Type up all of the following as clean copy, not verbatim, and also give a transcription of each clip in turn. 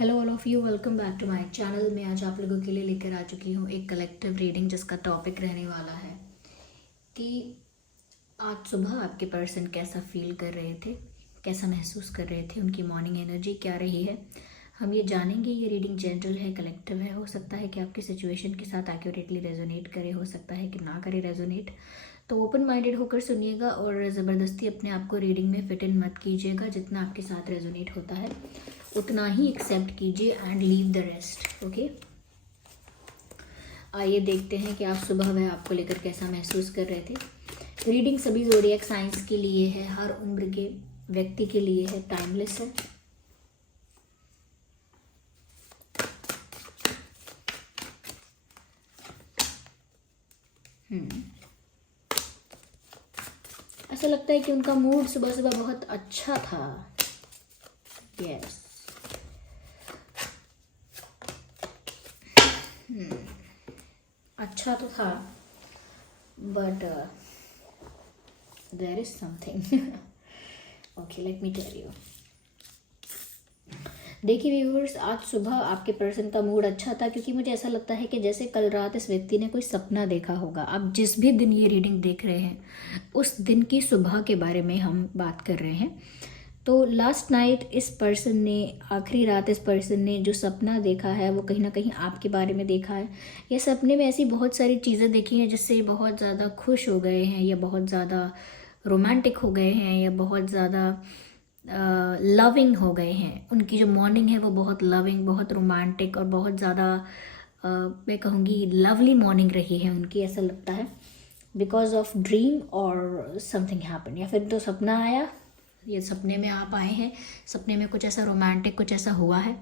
Hello all of you, welcome back to my channel. मैं आज आप लोगों के लिए लेकर आ चुकी हूँ एक कलेक्टिव रीडिंग जिसका टॉपिक रहने वाला है कि आज सुबह आपके पर्सन कैसा फील कर रहे थे, कैसा महसूस कर रहे थे, उनकी मॉर्निंग एनर्जी क्या रही है। हम ये जानेंगे। ये रीडिंग जनरल है, कलेक्टिव है। हो सकता है कि आपकी सिचुएशन के साथ एक्यूरेटली रेजोनेट करे, हो सकता है कि ना करे रेजोनेट। तो ओपन माइंडेड होकर सुनिएगा और ज़बरदस्ती अपने आप को रीडिंग में फिट इन मत कीजिएगा। जितना आपके साथ रेजोनेट होता है उतना ही एक्सेप्ट कीजिए and leave the rest. Okay, आइए देखते हैं कि आज सुबह वह आपको लेकर कैसा महसूस कर रहे थे। रीडिंग सभी ज़ोडिएक साइंस के लिए है, हर उम्र के व्यक्ति के लिए है, टाइमलेस है। ऐसा लगता है कि उनका मूड सुबह सुबह बहुत अच्छा था। यस, अच्छा तो था, but there is something. Okay, let me tell you. देखिए व्यूअर्स, आज सुबह आपके पर्सन का मूड अच्छा था क्योंकि मुझे ऐसा लगता है कि जैसे कल रात इस व्यक्ति ने कोई सपना देखा होगा। आप जिस भी दिन ये रीडिंग देख रहे हैं उस दिन की सुबह के बारे में हम बात कर रहे हैं। तो लास्ट नाइट इस पर्सन ने, आखिरी रात इस पर्सन ने जो सपना देखा है वो कहीं ना कहीं आपके बारे में देखा है, या सपने में ऐसी बहुत सारी चीज़ें देखी हैं जिससे बहुत ज़्यादा खुश हो गए हैं, या बहुत ज़्यादा रोमांटिक हो गए हैं, या बहुत ज़्यादा लविंग हो गए हैं। उनकी जो मॉर्निंग है वो बहुत लविंग, बहुत रोमांटिक और बहुत ज़्यादा मैं कहूँगी लवली मॉर्निंग रही है उनकी, ऐसा लगता है। बिकॉज ऑफ ड्रीम और समथिंग हैपन, या फिर तो सपना आया, ये सपने में आप आए हैं, सपने में कुछ ऐसा रोमांटिक कुछ ऐसा हुआ है।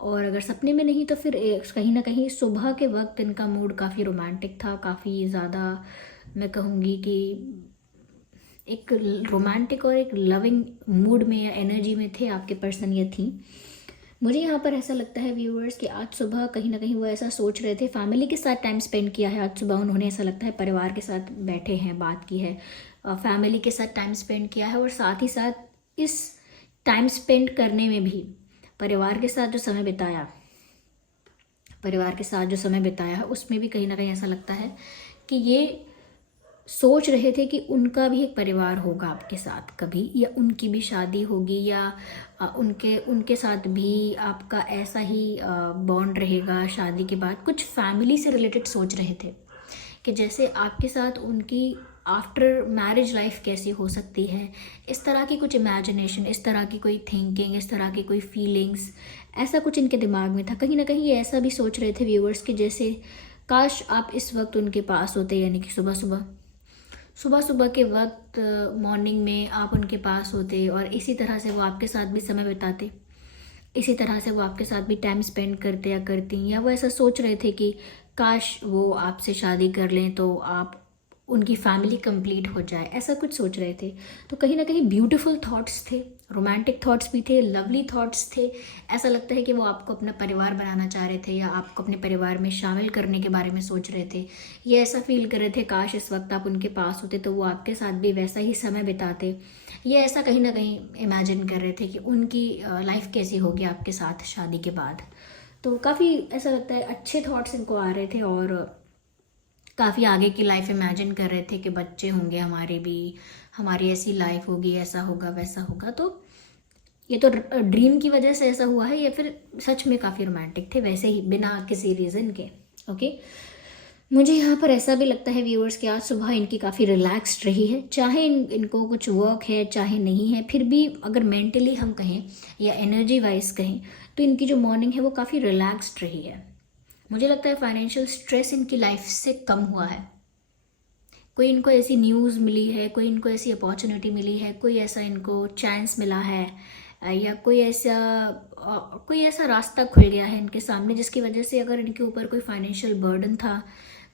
और अगर सपने में नहीं तो फिर कहीं ना कहीं सुबह के वक्त इनका मूड काफ़ी रोमांटिक था, काफ़ी ज़्यादा मैं कहूँगी कि एक रोमांटिक और एक लविंग मूड में या एनर्जी में थे आपके पर्सन या थी। मुझे यहाँ पर ऐसा लगता है व्यूअर्स कि आज सुबह कहीं ना कहीं वो ऐसा सोच रहे थे, फैमिली के साथ टाइम स्पेंड किया है आज सुबह उन्होंने, ऐसा लगता है परिवार के साथ बैठे हैं, बात की है, फैमिली के साथ टाइम स्पेंड किया है। और साथ ही साथ इस टाइम स्पेंड करने में भी परिवार के साथ जो समय बिताया, परिवार के साथ जो समय बिताया है उसमें भी कहीं ना कहीं ऐसा लगता है कि ये सोच रहे थे कि उनका भी एक परिवार होगा आपके साथ कभी, या उनकी भी शादी होगी, या उनके उनके साथ भी आपका ऐसा ही बॉन्ड रहेगा शादी के बाद। कुछ फैमिली से रिलेटेड सोच रहे थे कि जैसे आपके साथ उनकी आफ्टर मैरिज लाइफ कैसी हो सकती है, इस तरह की कुछ इमेजिनेशन, इस तरह की कोई थिंकिंग, इस तरह की कोई फीलिंग्स, ऐसा कुछ इनके दिमाग में था। कहीं ना कहीं ये ऐसा भी सोच रहे थे व्यूअर्स कि जैसे काश आप इस वक्त उनके पास होते, यानी कि सुबह सुबह के वक्त मॉर्निंग में आप उनके पास होते और इसी तरह से वो आपके साथ भी समय बिताते, इसी तरह से वो आपके साथ भी टाइम स्पेंड करते या करती, या वो ऐसा सोच रहे थे कि काश वो आपसे शादी कर लें तो आप उनकी फैमिली कंप्लीट हो जाए, ऐसा कुछ सोच रहे थे। तो कहीं ना कहीं ब्यूटीफुल थॉट्स थे, रोमांटिक थॉट्स भी थे, लवली थॉट्स थे। ऐसा लगता है कि वो आपको अपना परिवार बनाना चाह रहे थे, या आपको अपने परिवार में शामिल करने के बारे में सोच रहे थे। ये ऐसा फील कर रहे थे काश इस वक्त आप उनके पास होते तो वो आपके साथ भी वैसा ही समय बिताते। ये ऐसा कहीं ना कहीं इमेजिन कर रहे थे कि उनकी लाइफ कैसी होगी आपके साथ शादी के बाद। तो काफ़ी ऐसा लगता है अच्छे थॉट्स इनको आ रहे थे, और काफ़ी आगे की लाइफ इमेजिन कर रहे थे कि बच्चे होंगे हमारे भी, हमारी ऐसी लाइफ होगी, ऐसा होगा वैसा होगा। तो ये तो ड्रीम की वजह से ऐसा हुआ है, या फिर सच में काफ़ी रोमांटिक थे वैसे ही बिना किसी रीज़न के। ओके, मुझे यहाँ पर ऐसा भी लगता है व्यूअर्स कि आज सुबह इनकी काफ़ी रिलैक्स्ड रही है, चाहे इनको कुछ वर्क है चाहे नहीं है, फिर भी अगर मेंटली हम कहें या एनर्जी वाइज कहें तो इनकी जो मॉर्निंग है वो काफ़ी रिलैक्स्ड रही है। मुझे लगता है फाइनेंशियल स्ट्रेस इनकी लाइफ से कम हुआ है। कोई इनको ऐसी न्यूज़ मिली है, कोई इनको ऐसी अपॉर्चुनिटी मिली है, कोई ऐसा इनको चांस मिला है, या कोई ऐसा रास्ता खुल गया है इनके सामने जिसकी वजह से अगर इनके ऊपर कोई फाइनेंशियल बर्डन था,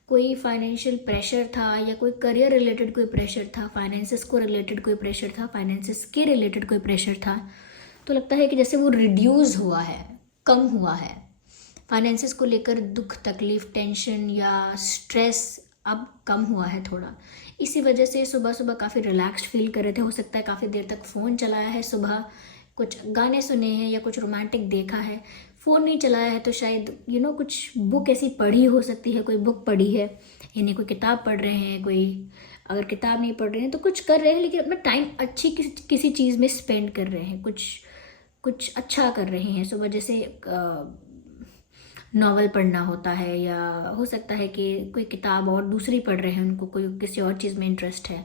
कोई फाइनेंशियल प्रेशर था, या कोई करियर रिलेटेड कोई प्रेशर था, फाइनेंसेस को रिलेटेड कोई प्रेशर था, फाइनेंसेस के रिलेटेड कोई प्रेशर था, तो लगता है कि जैसे वो रिड्यूस हुआ है, कम हुआ है। फाइनेंसेस को लेकर दुख, तकलीफ, टेंशन या स्ट्रेस अब कम हुआ है थोड़ा। इसी वजह से सुबह सुबह काफ़ी रिलैक्स्ड फील कर रहे थे। हो सकता है काफ़ी देर तक फ़ोन चलाया है, सुबह कुछ गाने सुने हैं या कुछ रोमांटिक देखा है, फ़ोन नहीं चलाया है तो शायद कुछ बुक ऐसी पढ़ी हो सकती है, कोई बुक पढ़ी है, यानी कोई किताब पढ़ रहे हैं, कोई अगर किताब नहीं पढ़ रहे हैं तो कुछ कर रहे हैं, लेकिन अपना टाइम अच्छी किसी चीज़ में स्पेंड कर रहे हैं, कुछ कुछ अच्छा कर रहे हैं। सुबह जैसे नॉवल पढ़ना होता है, या हो सकता है कि कोई किताब और दूसरी पढ़ रहे हैं, उनको कोई किसी और चीज़ में इंटरेस्ट है,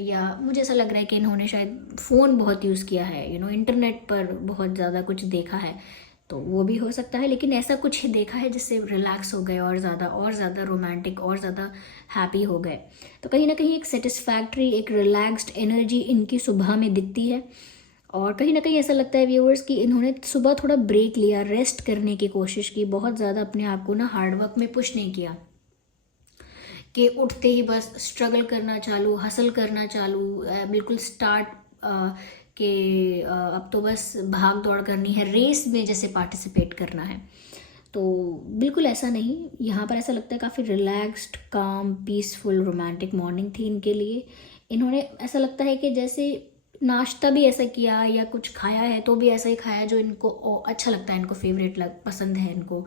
या मुझे ऐसा लग रहा है कि इन्होंने शायद फ़ोन बहुत यूज़ किया है, इंटरनेट पर बहुत ज़्यादा कुछ देखा है, तो वो भी हो सकता है। लेकिन ऐसा कुछ ही देखा है जिससे रिलैक्स हो गए, और ज़्यादा रोमांटिक और ज़्यादा हैप्पी हो गए। तो कहीं ना कहीं एक सेटिस्फैक्ट्री, एक रिलैक्स्ड एनर्जी इनकी सुबह में दिखती है। और कहीं ना कहीं ऐसा लगता है व्यूअर्स कि इन्होंने सुबह थोड़ा ब्रेक लिया, रेस्ट करने की कोशिश की, बहुत ज़्यादा अपने आप को ना हार्डवर्क में पुश नहीं किया कि उठते ही बस स्ट्रगल करना चालू, हसल करना चालू, बिल्कुल स्टार्ट कि अब तो बस भाग दौड़ करनी है, रेस में जैसे पार्टिसिपेट करना है। तो बिल्कुल ऐसा नहीं, यहाँ पर ऐसा लगता है काफ़ी रिलैक्स्ड, काम, पीसफुल, रोमांटिक मॉर्निंग थी इनके लिए। इन्होंने ऐसा लगता है कि जैसे नाश्ता भी ऐसा किया या कुछ खाया है तो भी ऐसा ही खाया जो इनको अच्छा लगता है, इनको फेवरेट पसंद है इनको,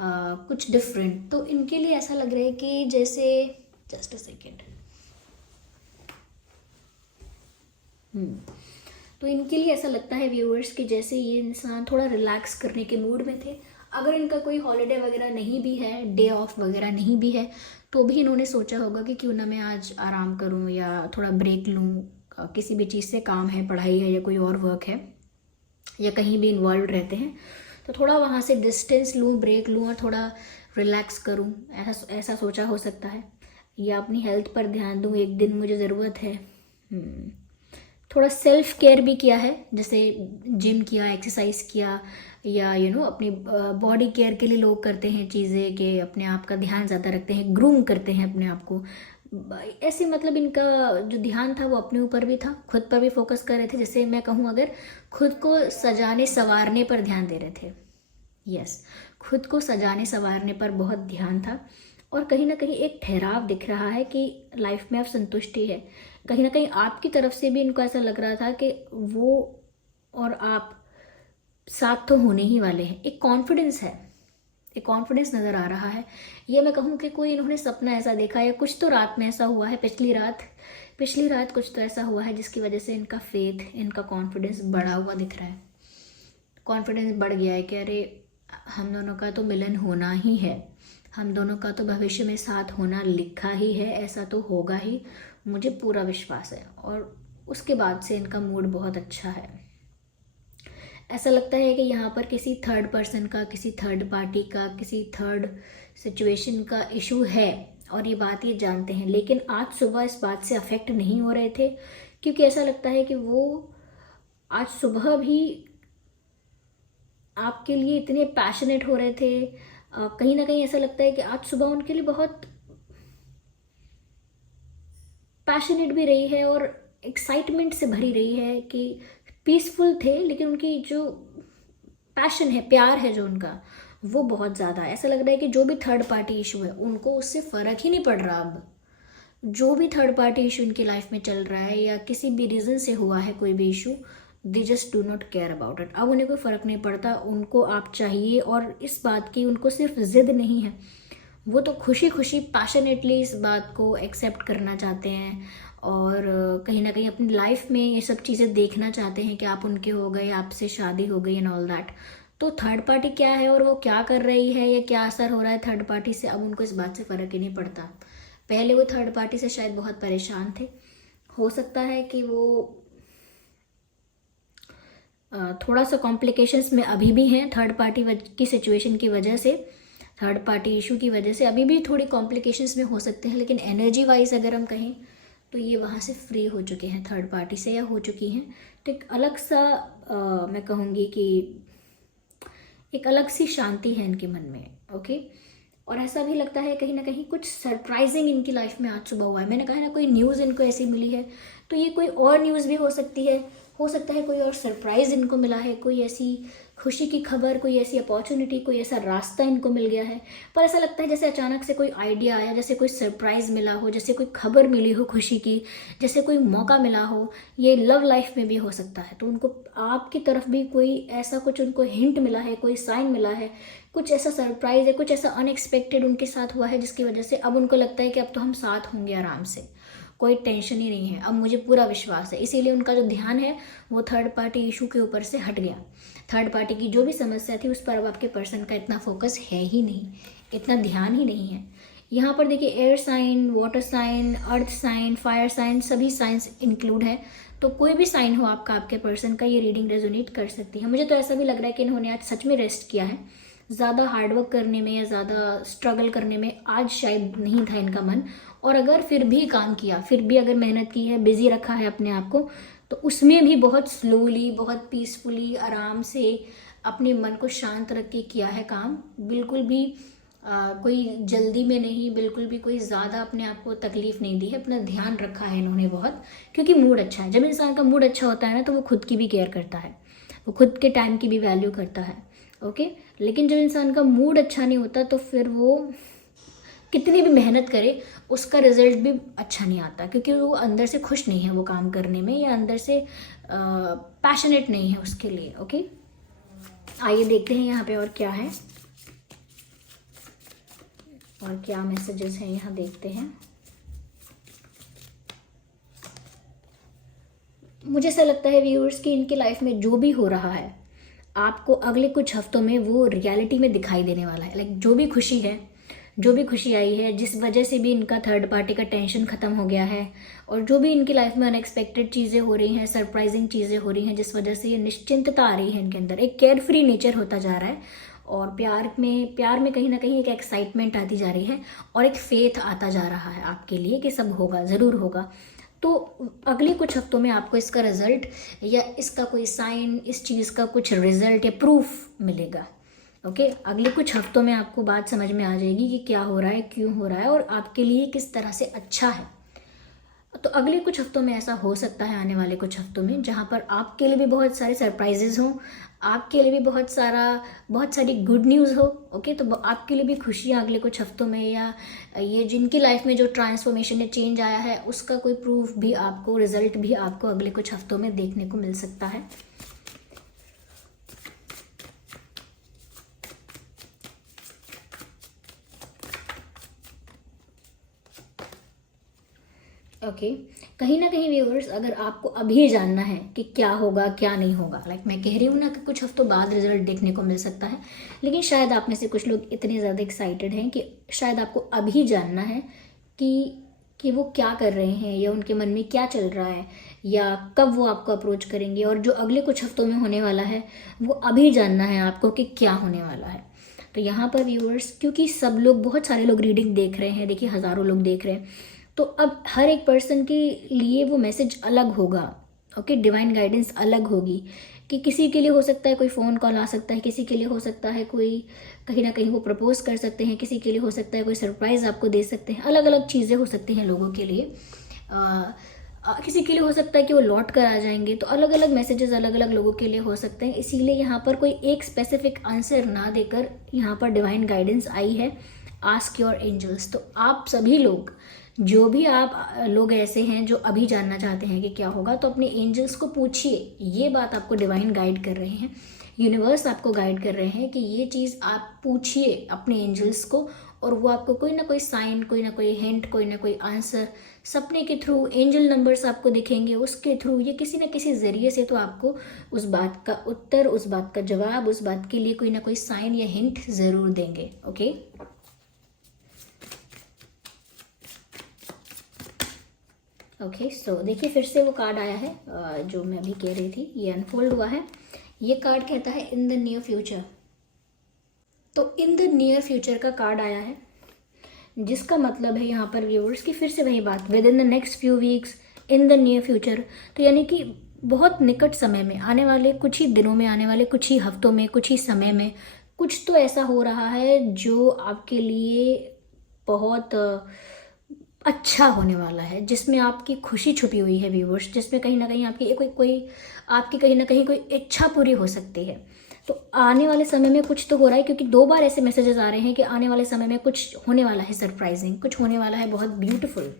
कुछ डिफरेंट। तो इनके लिए ऐसा लग रहा है कि जैसे जस्ट अ सेकेंड, तो इनके लिए ऐसा लगता है व्यूअर्स कि जैसे ये इंसान थोड़ा रिलैक्स करने के मूड में थे। अगर इनका कोई हॉलीडे वगैरह नहीं भी है, डे ऑफ वगैरह नहीं भी है, तो भी इन्होंने सोचा होगा कि क्यों ना मैं आज आराम करूं या थोड़ा ब्रेक लूं, किसी भी चीज़ से, काम है, पढ़ाई है, या कोई और वर्क है, या कहीं भी इन्वॉल्व रहते हैं तो थोड़ा वहाँ से डिस्टेंस लूँ, ब्रेक लूँ और थोड़ा रिलैक्स करूँ, ऐसा सोचा हो सकता है। या अपनी हेल्थ पर ध्यान दूँ, एक दिन मुझे ज़रूरत है। थोड़ा सेल्फ केयर भी किया है, जैसे जिम किया, एक्सरसाइज किया, या अपनी बॉडी केयर के लिए लोग करते हैं चीज़ें कि अपने आप का ध्यान ज़्यादा रखते हैं, ग्रूम करते हैं अपने आप को, ऐसे मतलब इनका जो ध्यान था वो अपने ऊपर भी था, खुद पर भी फोकस कर रहे थे। जैसे मैं कहूँ, अगर खुद को सजाने संवारने पर ध्यान दे रहे थे, यस, खुद को सजाने संवारने पर बहुत ध्यान था। और कहीं ना कहीं एक ठहराव दिख रहा है कि लाइफ में अब संतुष्टि है। कहीं ना कहीं आपकी तरफ से भी इनको ऐसा लग रहा था कि वो और आप साथ तो होने ही वाले हैं। एक कॉन्फिडेंस है, एक कॉन्फिडेंस नज़र आ रहा है। ये मैं कहूँ कि कोई इन्होंने सपना ऐसा देखा, या कुछ तो रात में ऐसा हुआ है, पिछली रात कुछ तो ऐसा हुआ है जिसकी वजह से इनका फेथ, इनका कॉन्फिडेंस बढ़ा हुआ दिख रहा है। कॉन्फिडेंस बढ़ गया है कि अरे हम दोनों का तो मिलन होना ही है, हम दोनों का तो भविष्य में साथ होना लिखा ही है, ऐसा तो होगा ही, मुझे पूरा विश्वास है। और उसके बाद से इनका मूड बहुत अच्छा है। ऐसा लगता है कि यहाँ पर किसी थर्ड पर्सन का, किसी थर्ड पार्टी का, किसी थर्ड सिचुएशन का इशू है, और ये बात ये जानते हैं। लेकिन आज सुबह इस बात से अफेक्ट नहीं हो रहे थे, क्योंकि ऐसा लगता है कि वो आज सुबह भी आपके लिए इतने पैशनेट हो रहे थे। कहीं ना कहीं ऐसा लगता है कि आज सुबह उनके लिए बहुत पैशनेट भी रही है और एक्साइटमेंट से भरी रही है, कि पीसफुल थे, लेकिन उनकी जो पैशन है, प्यार है जो उनका, वो बहुत ज़्यादा है। ऐसा लग रहा है कि जो भी थर्ड पार्टी इशू है उनको उससे फ़र्क ही नहीं पड़ रहा। अब जो भी थर्ड पार्टी इशू इनकी लाइफ में चल रहा है, या किसी भी रीज़न से हुआ है कोई भी issue, they just do not care about it. अब उन्हें कोई फ़र्क नहीं पड़ता, उनको आप चाहिए। और इस बात की उनको सिर्फ ज़िद नहीं है, वो तो खुशी खुशी पैशनेटली इस बात को एक्सेप्ट करना चाहते हैं, और कहीं ना कहीं अपनी लाइफ में ये सब चीज़ें देखना चाहते हैं कि आप उनके हो गए, आपसे शादी हो गई एंड ऑल दैट। तो थर्ड पार्टी क्या है और वो क्या कर रही है, या क्या असर हो रहा है थर्ड पार्टी से, अब उनको इस बात से फ़र्क ही नहीं पड़ता। पहले वो थर्ड पार्टी से शायद बहुत परेशान थे, हो सकता है कि वो थोड़ा सा कॉम्प्लिकेशंस में अभी भी हैं, थर्ड पार्टी की सिचुएशन की वजह से, थर्ड पार्टी इशू की वजह से अभी भी थोड़ी कॉम्प्लिकेशंस में हो सकते हैं। लेकिन एनर्जी वाइज अगर हम कहें तो ये वहाँ से फ्री हो चुके हैं थर्ड पार्टी से, या हो चुकी हैं। तो एक अलग सा मैं कहूँगी कि एक अलग सी शांति है इनके मन में, ओके। और ऐसा भी लगता है कहीं ना कहीं कुछ सरप्राइजिंग इनकी लाइफ में आज सुबह हुआ है। मैंने कहा ना, कोई न्यूज़ इनको ऐसी मिली है, तो ये कोई और न्यूज़ भी हो सकती है। हो सकता है कोई और सरप्राइज़ इनको मिला है, कोई ऐसी खुशी की खबर, कोई ऐसी अपॉर्चुनिटी, कोई ऐसा रास्ता इनको मिल गया है। पर ऐसा लगता है जैसे अचानक से कोई आइडिया आया, जैसे कोई सरप्राइज़ मिला हो, जैसे कोई खबर मिली हो खुशी की, जैसे कोई मौका मिला हो। ये लव लाइफ में भी हो सकता है। तो उनको आपकी तरफ भी कोई ऐसा कुछ उनको हिंट मिला है, कोई साइन मिला है, कुछ ऐसा सरप्राइज़ है, कुछ ऐसा अनएक्सपेक्टेड उनके साथ हुआ है जिसकी वजह से अब उनको लगता है कि अब तो हम साथ होंगे आराम से, कोई टेंशन ही नहीं है, अब मुझे पूरा विश्वास है। इसीलिए उनका जो ध्यान है वो थर्ड पार्टी इशू के ऊपर से हट गया। थर्ड पार्टी की जो भी समस्या थी उस पर अब आपके पर्सन का इतना फोकस है ही नहीं, इतना ध्यान ही नहीं है। यहाँ पर देखिए air sign, water sign, earth sign, fire sign, सभी साइंस इंक्लूड है। तो कोई भी साइन हो आपका, आपके पर्सन का, ये रीडिंग रेजोनेट कर सकती है। मुझे तो ऐसा भी लग रहा है कि इन्होंने आज सच में रेस्ट किया है। ज़्यादा हार्डवर्क करने में या ज़्यादा स्ट्रगल करने में आज शायद नहीं था इनका मन। और अगर फिर भी काम किया, फिर भी अगर मेहनत की है, बिजी रखा है अपने आप को, तो उसमें भी बहुत स्लोली, बहुत पीसफुली, आराम से अपने मन को शांत रख के किया है काम। बिल्कुल भी कोई जल्दी में नहीं, बिल्कुल भी कोई ज़्यादा अपने आप को तकलीफ नहीं दी है। अपना ध्यान रखा है इन्होंने बहुत, क्योंकि मूड अच्छा है। जब इंसान का मूड अच्छा होता है ना, तो वो खुद की भी केयर करता है, वो खुद के टाइम की भी वैल्यू करता है। ओके, लेकिन जब इंसान का मूड अच्छा नहीं होता तो फिर वो कितनी भी मेहनत करे उसका रिजल्ट भी अच्छा नहीं आता, क्योंकि वो अंदर से खुश नहीं है वो काम करने में, या अंदर से पैशनेट नहीं है उसके लिए। ओके, आइए देखते हैं यहाँ पे और क्या है, और क्या मैसेजेस हैं यहाँ देखते हैं। मुझे ऐसा लगता है व्यूअर्स कि इनकी लाइफ में जो भी हो रहा है आपको अगले कुछ हफ्तों में वो रियलिटी में दिखाई देने वाला है। लाइक जो भी खुशी है, जो भी खुशी आई है, जिस वजह से भी इनका थर्ड पार्टी का टेंशन ख़त्म हो गया है, और जो भी इनकी लाइफ में अनएक्सपेक्टेड चीज़ें हो रही हैं, सरप्राइजिंग चीज़ें हो रही हैं, जिस वजह से ये निश्चिंतता आ रही है इनके अंदर, एक केयर फ्री नेचर होता जा रहा है, और प्यार में कहीं ना कहीं एक एक्साइटमेंट आती जा रही है, और एक फेथ आता जा रहा है आपके लिए कि सब होगा, ज़रूर होगा। तो अगले कुछ हफ्तों में आपको इसका रिजल्ट या इसका कोई साइन, इस चीज़ का कुछ रिजल्ट या प्रूफ मिलेगा। ओके, अगले कुछ हफ्तों में आपको बात समझ में आ जाएगी कि क्या हो रहा है, क्यों हो रहा है, और आपके लिए किस तरह से अच्छा है। तो अगले कुछ हफ्तों में ऐसा हो सकता है, आने वाले कुछ हफ्तों में, जहाँ पर आपके लिए भी बहुत सारे सरप्राइजेज हों, आपके लिए भी बहुत सारी गुड न्यूज़ हो। ओके, तो आपके लिए भी खुशियाँ अगले कुछ हफ्तों में, या ये जिनकी लाइफ में जो ट्रांसफॉर्मेशन या चेंज आया है उसका कोई प्रूफ भी आपको, रिजल्ट भी आपको अगले कुछ हफ्तों में देखने को मिल सकता है। ओके, कहीं ना कहीं व्यूअर्स, अगर आपको अभी जानना है कि क्या होगा क्या नहीं होगा, लाइक मैं कह रही हूँ ना कि कुछ हफ्तों बाद रिजल्ट देखने को मिल सकता है, लेकिन शायद आप में से कुछ लोग इतने ज़्यादा एक्साइटेड हैं कि शायद आपको अभी जानना है कि वो क्या कर रहे हैं, या उनके मन में क्या चल रहा है, या कब वो आपको अप्रोच करेंगे, और जो अगले कुछ हफ्तों में होने वाला है वो अभी जानना है आपको कि क्या होने वाला है। तो यहाँ पर व्यूअर्स, क्योंकि सब लोग, बहुत सारे लोग रीडिंग देख रहे हैं, देखिए हज़ारों लोग देख रहे हैं, तो अब हर एक पर्सन के लिए वो मैसेज अलग होगा। ओके, डिवाइन गाइडेंस अलग होगी, कि किसी के लिए हो सकता है कोई फ़ोन कॉल आ सकता है, किसी के लिए हो सकता है कोई कहीं ना कहीं वो प्रपोज कर सकते हैं, किसी के लिए हो सकता है कोई सरप्राइज़ आपको दे सकते हैं, अलग अलग चीज़ें हो सकती हैं लोगों के लिए। किसी के लिए हो सकता है कि वो लौट कर आ जाएंगे। तो अलग अलग मैसेजेस अलग अलग लोगों के लिए हो सकते हैं, इसीलिए यहाँ पर कोई एक स्पेसिफिक आंसर ना देकर यहाँ पर डिवाइन गाइडेंस आई है, आस्क योर एंजल्स। तो आप सभी लोग, जो भी आप लोग ऐसे हैं जो अभी जानना चाहते हैं कि क्या होगा, तो अपने एंजल्स को पूछिए। ये बात आपको डिवाइन गाइड कर रहे हैं, यूनिवर्स आपको गाइड कर रहे हैं कि ये चीज़ आप पूछिए अपने एंजल्स को, और वो आपको कोई ना कोई साइन, कोई ना कोई हिंट, कोई ना कोई आंसर सपने के थ्रू, एंजल नंबर्स आपको दिखेंगे उसके थ्रू, ये किसी न किसी ज़रिए से तो आपको उस बात का उत्तर, उस बात का जवाब, उस बात के लिए कोई ना कोई साइन या हिंट ज़रूर देंगे। ओके, ओके, सो देखिए फिर से वो कार्ड आया है जो मैं अभी कह रही थी, ये अनफोल्ड हुआ है। ये कार्ड कहता है इन द नियर फ्यूचर। तो इन द नियर फ्यूचर का कार्ड आया है, जिसका मतलब है यहाँ पर व्यूअर्स की फिर से वही बात, with in the next few weeks, in the near future. तो यानी कि बहुत निकट समय में, आने वाले कुछ ही दिनों में, आने वाले कुछ ही हफ्तों में, कुछ ही समय में कुछ तो ऐसा हो रहा है जो आपके लिए बहुत अच्छा होने वाला है, जिसमें आपकी खुशी छुपी हुई है व्यूवर्स, जिसमें कहीं ना कहीं आपकी आपकी कहीं ना कहीं कोई इच्छा पूरी हो सकती है। तो आने वाले समय में कुछ तो हो रहा है, क्योंकि 2 बार ऐसे मैसेजेस आ रहे हैं कि आने वाले समय में कुछ होने वाला है सरप्राइजिंग, कुछ होने वाला है बहुत ब्यूटीफुल।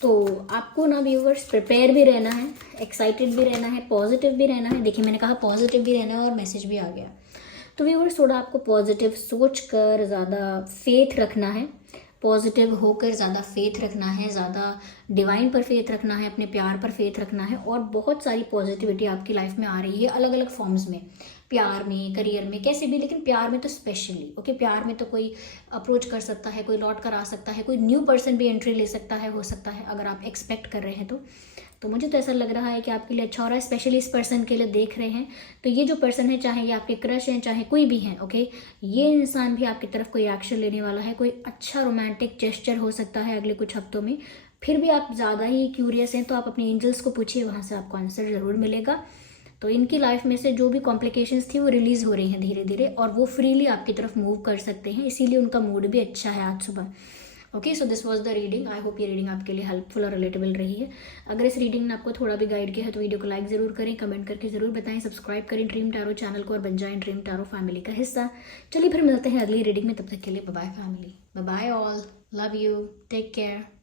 तो आपको ना व्यूवर्स प्रिपेयर भी रहना है, एक्साइटेड भी रहना है, पॉजिटिव भी रहना है। देखिए मैंने कहा पॉजिटिव भी रहना है और मैसेज भी आ गया। तो व्यूवर्स थोड़ा आपको पॉजिटिव सोच कर ज़्यादा फेथ रखना है, पॉजिटिव होकर ज़्यादा फेथ रखना है, ज़्यादा डिवाइन पर फेथ रखना है, अपने प्यार पर फेथ रखना है। और बहुत सारी पॉजिटिविटी आपकी लाइफ में आ रही है अलग अलग फॉर्म्स में, प्यार में, करियर में, कैसे भी, लेकिन प्यार में तो स्पेशली। ओके, प्यार में तो कोई अप्रोच कर सकता है, कोई लौट कर आ सकता है, कोई न्यू पर्सन भी एंट्री ले सकता है, हो सकता है, अगर आप एक्सपेक्ट कर रहे हैं तो मुझे तो ऐसा लग रहा है कि आपके लिए अच्छा हो रहा है, स्पेशली इस पर्सन के लिए देख रहे हैं। तो ये जो पर्सन है, चाहे ये आपके क्रश हैं, चाहे कोई भी हैं, ओके, ये इंसान भी आपकी तरफ कोई एक्शन लेने वाला है, कोई अच्छा रोमांटिक जेस्चर हो सकता है अगले कुछ हफ्तों में। फिर भी आप ज़्यादा ही क्यूरियस हैं तो आप अपने एंजल्स को पूछिए, वहाँ से आपको आंसर ज़रूर मिलेगा। तो इनकी लाइफ में से जो भी कॉम्प्लिकेशंस थी वो रिलीज़ हो रही हैं धीरे धीरे, और वो फ्रीली आपकी तरफ मूव कर सकते हैं, इसीलिए उनका मूड भी अच्छा है आज सुबह। Okay, so this was the reading. I hope ये रीडिंग आपके लिए हेल्पफुल और रिलेटेबल रही है। अगर इस रीडिंग ने आपको थोड़ा भी गाइड किया है तो वीडियो को लाइक ज़रूर करें, कमेंट करके ज़रूर बताएं, सब्सक्राइब करें ड्रीम टैरो चैनल को और बन जाएं ड्रीम टैरो फैमिली का हिस्सा। चलिए फिर मिलते हैं अगली रीडिंग में, तब तक के लिए bye bye family, bye bye all, love you, take care.